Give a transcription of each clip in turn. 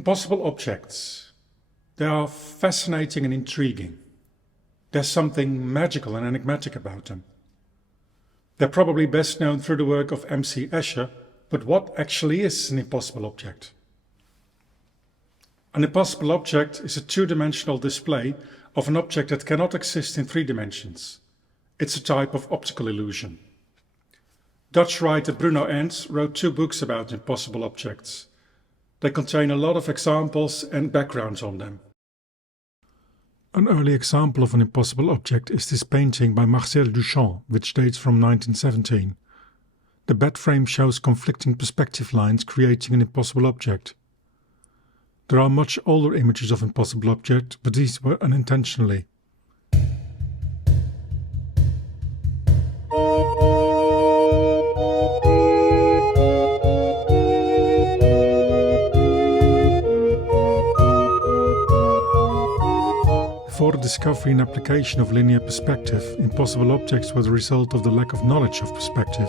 Impossible objects. They are fascinating and intriguing. There's something magical and enigmatic about them. They're probably best known through the work of MC Escher, but what actually is an impossible object? An impossible object is a two-dimensional display of an object that cannot exist in three dimensions. It's a type of optical illusion. Dutch writer Bruno Ernst wrote 2 books about impossible objects. They contain a lot of examples and backgrounds on them. An early example of an impossible object is this painting by Marcel Duchamp, which dates from 1917. The bed frame shows conflicting perspective lines creating an impossible object. There are much older images of impossible objects, but these were unintentionally. Before the discovery and application of linear perspective, impossible objects were the result of the lack of knowledge of perspective.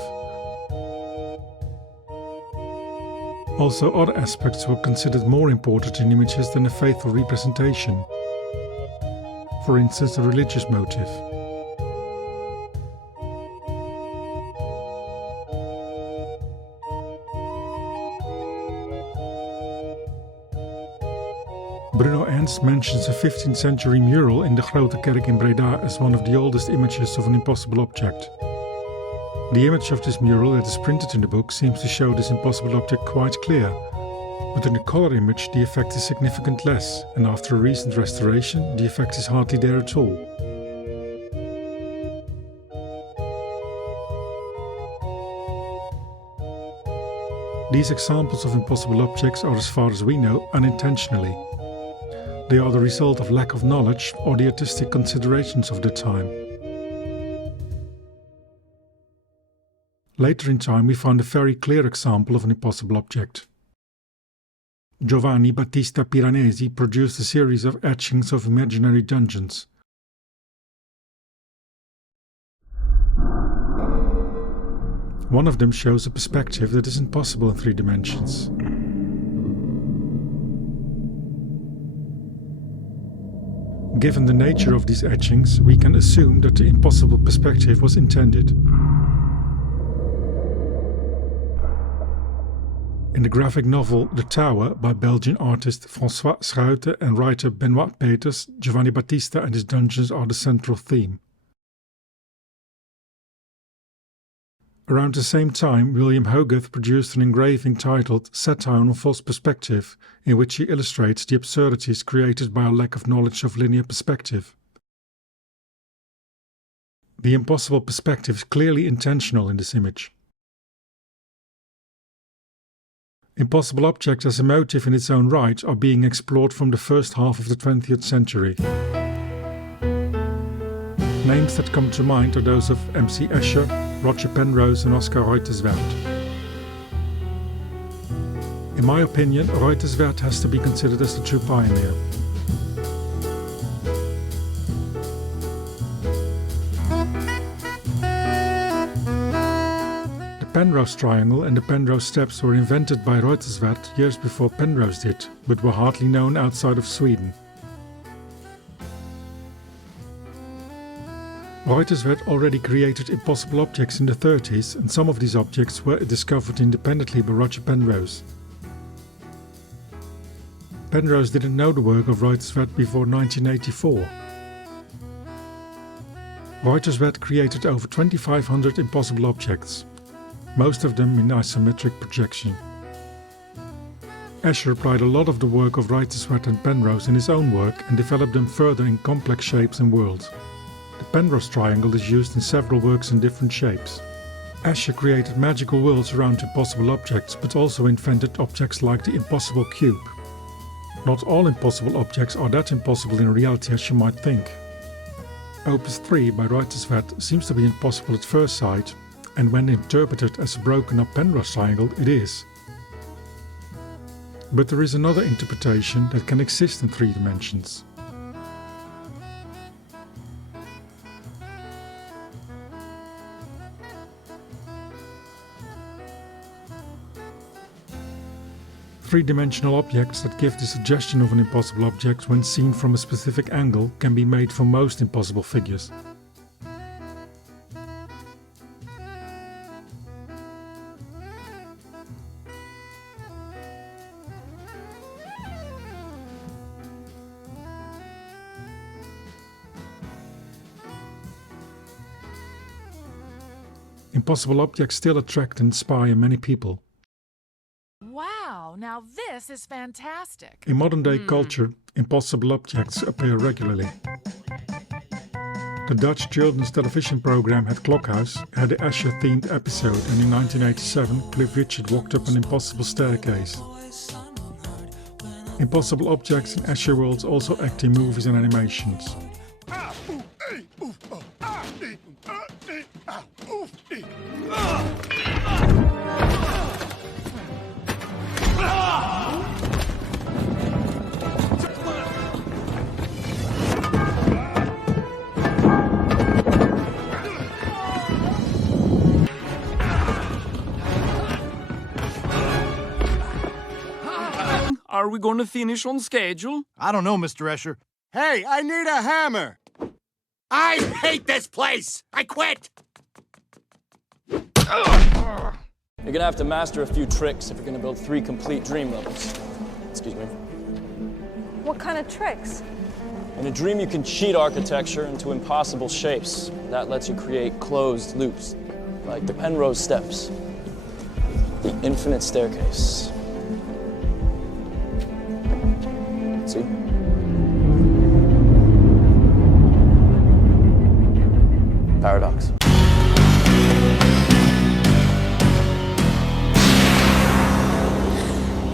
Also, other aspects were considered more important in images than a faithful representation. For instance, the religious motive. Bruno Ernst mentions a 15th century mural in the Grote Kerk in Breda as one of the oldest images of an impossible object. The image of this mural that is printed in the book seems to show this impossible object quite clear, but in the color image the effect is significantly less, and after a recent restoration the effect is hardly there at all. These examples of impossible objects are, as far as we know, unintentionally. They are the result of lack of knowledge or the artistic considerations of the time. Later in time we found a very clear example of an impossible object. Giovanni Battista Piranesi produced a series of etchings of imaginary dungeons. One of them shows a perspective that isn't possible in 3 dimensions. Given the nature of these etchings, we can assume that the impossible perspective was intended. In the graphic novel The Tower by Belgian artist François Schuite and writer Benoit Peters, Giovanni Battista and his dungeons are the central theme. Around the same time, William Hogarth produced an engraving titled Satire on False Perspective, in which he illustrates the absurdities created by a lack of knowledge of linear perspective. The impossible perspective is clearly intentional in this image. Impossible objects as a motive in its own right are being explored from the first half of the 20th century. Names that come to mind are those of MC Escher, Roger Penrose and Oscar Reuterswärd. In my opinion, Reuterswärd has to be considered as the true pioneer. The Penrose triangle and the Penrose steps were invented by Reuterswärd years before Penrose did, but were hardly known outside of Sweden. Reuterswärd already created impossible objects in the 30s, and some of these objects were discovered independently by Roger Penrose. Penrose didn't know the work of Reuterswärd before 1984. Reuterswärd created over 2,500 impossible objects, most of them in isometric projection. Escher applied a lot of the work of Reuterswärd and Penrose in his own work and developed them further in complex shapes and worlds. The Penrose triangle is used in several works in different shapes. Escher created magical worlds around impossible objects, but also invented objects like the impossible cube. Not all impossible objects are that impossible in reality as you might think. Opus 3 by Reuterswärd seems to be impossible at first sight, and when interpreted as a broken up Penrose triangle, it is. But there is another interpretation that can exist in 3 dimensions. Three-dimensional objects that give the suggestion of an impossible object when seen from a specific angle can be made for most impossible figures. Impossible objects still attract and inspire many people. Wow, now this is fantastic. In modern-day culture, impossible objects appear regularly. The Dutch children's television program Het Klokhuis had an Escher-themed episode, and in 1987 Cliff Richard walked up an impossible staircase. Impossible objects in Escher worlds also act in movies and animations. Are we gonna finish on schedule? I don't know, Mr. Escher. Hey, I need a hammer! I hate this place! I quit! You're gonna have to master a few tricks if you're gonna build 3 complete dream levels. Excuse me. What kind of tricks? In a dream, you can cheat architecture into impossible shapes. That lets you create closed loops, like the Penrose steps, the infinite staircase. See? Paradox.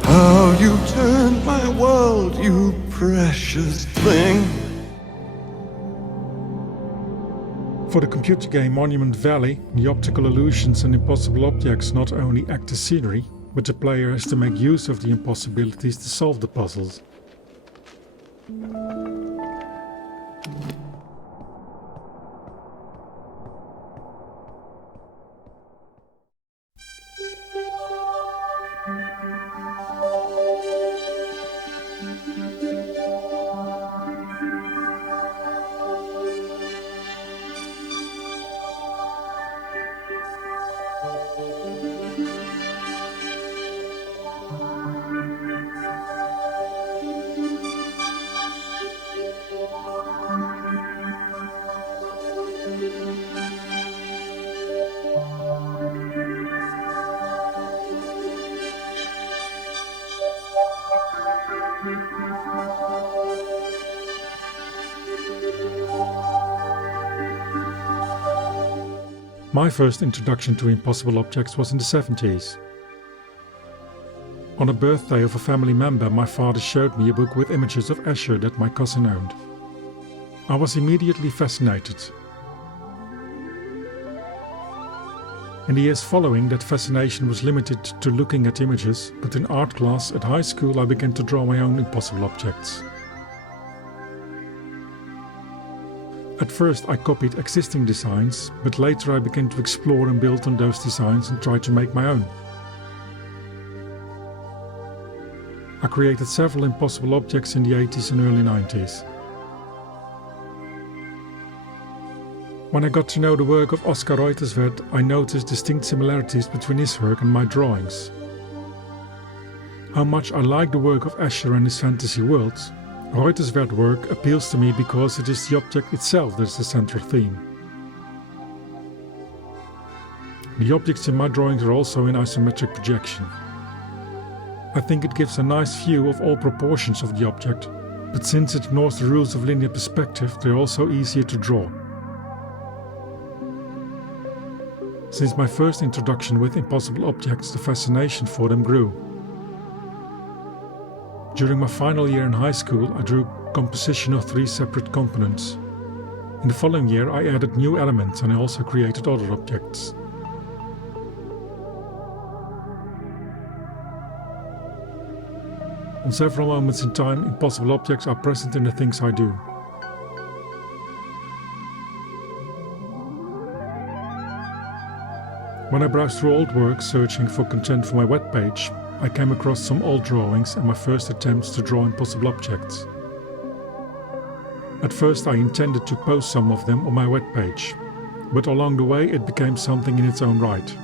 How you turned my world, you precious thing. For the computer game Monument Valley, the optical illusions and impossible objects not only act as scenery, but the player has to make use of the impossibilities to solve the puzzles. My first introduction to impossible objects was in the 70s. On a birthday of a family member, my father showed me a book with images of Escher that my cousin owned. I was immediately fascinated. In the years following, that fascination was limited to looking at images, but in art class at high school I began to draw my own impossible objects. At first I copied existing designs, but later I began to explore and build on those designs and try to make my own. I created several impossible objects in the 80s and early 90s. When I got to know the work of Oscar Reuterswerd, I noticed distinct similarities between his work and my drawings. How much I like the work of Escher and his fantasy worlds, Reuterswerd's work appeals to me because it is the object itself that is the central theme. The objects in my drawings are also in isometric projection. I think it gives a nice view of all proportions of the object, but since it ignores the rules of linear perspective, they are also easier to draw. Since my first introduction with impossible objects, the fascination for them grew. During my final year in high school, I drew composition of 3 separate components. In the following year, I added new elements and I also created other objects. On several moments in time, impossible objects are present in the things I do. When I browse through old work searching for content for my webpage, I came across some old drawings and my first attempts to draw impossible objects. At first I intended to post some of them on my webpage, but along the way it became something in its own right.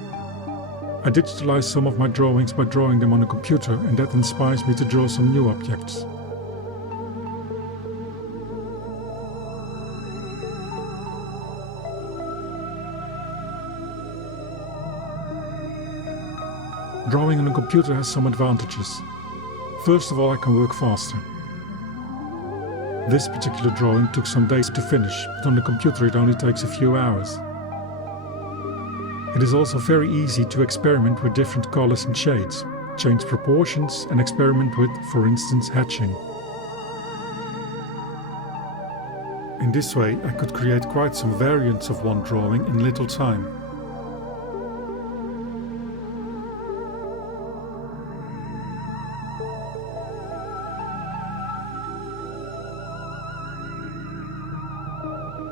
I digitalized some of my drawings by drawing them on a computer, and that inspires me to draw some new objects. Drawing on a computer has some advantages. First of all, I can work faster. This particular drawing took some days to finish, but on the computer it only takes a few hours. It is also very easy to experiment with different colors and shades, change proportions and experiment with, for instance, hatching. In this way I could create quite some variants of one drawing in little time.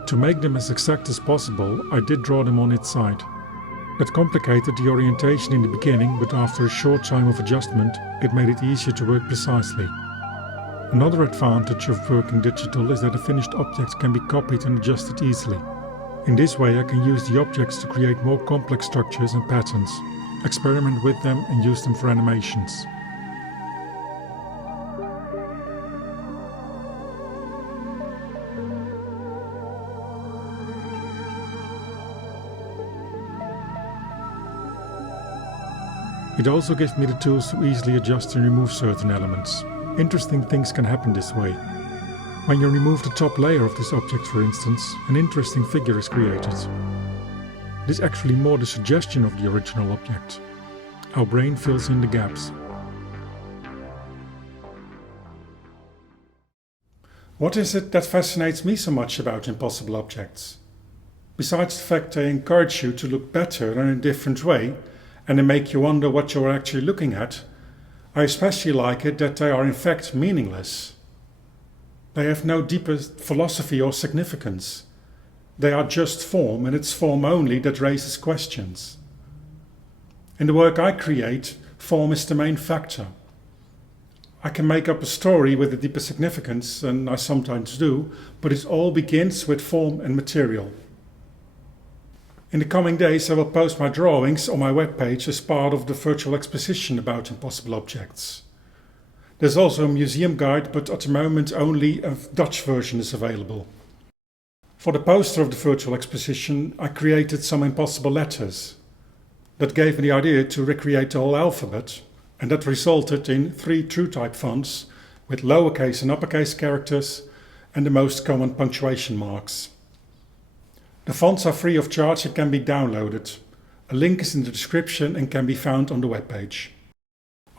To make them as exact as possible, I did draw them on its side. That complicated the orientation in the beginning, but after a short time of adjustment, it made it easier to work precisely. Another advantage of working digital is that a finished object can be copied and adjusted easily. In this way I can use the objects to create more complex structures and patterns, experiment with them and use them for animations. It also gives me the tools to easily adjust and remove certain elements. Interesting things can happen this way. When you remove the top layer of this object, for instance, an interesting figure is created. This is actually more the suggestion of the original object. Our brain fills in the gaps. What is it that fascinates me so much about impossible objects? Besides the fact they encourage you to look better in a different way, and they make you wonder what you're actually looking at, I especially like it that they are in fact meaningless. They have no deeper philosophy or significance. They are just form, and it's form only that raises questions. In the work I create, form is the main factor. I can make up a story with a deeper significance, and I sometimes do, but it all begins with form and material. In the coming days I will post my drawings on my webpage as part of the virtual exposition about impossible objects. There's also a museum guide, but at the moment only a Dutch version is available. For the poster of the virtual exposition I created some impossible letters. That gave me the idea to recreate the whole alphabet, and that resulted in 3 TrueType fonts with lowercase and uppercase characters and the most common punctuation marks. The fonts are free of charge and can be downloaded. A link is in the description and can be found on the webpage.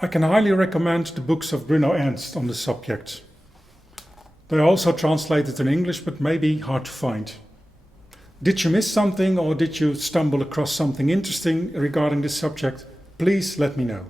I can highly recommend the books of Bruno Ernst on the subject. They are also translated in English, but may be hard to find. Did you miss something, or did you stumble across something interesting regarding this subject? Please let me know.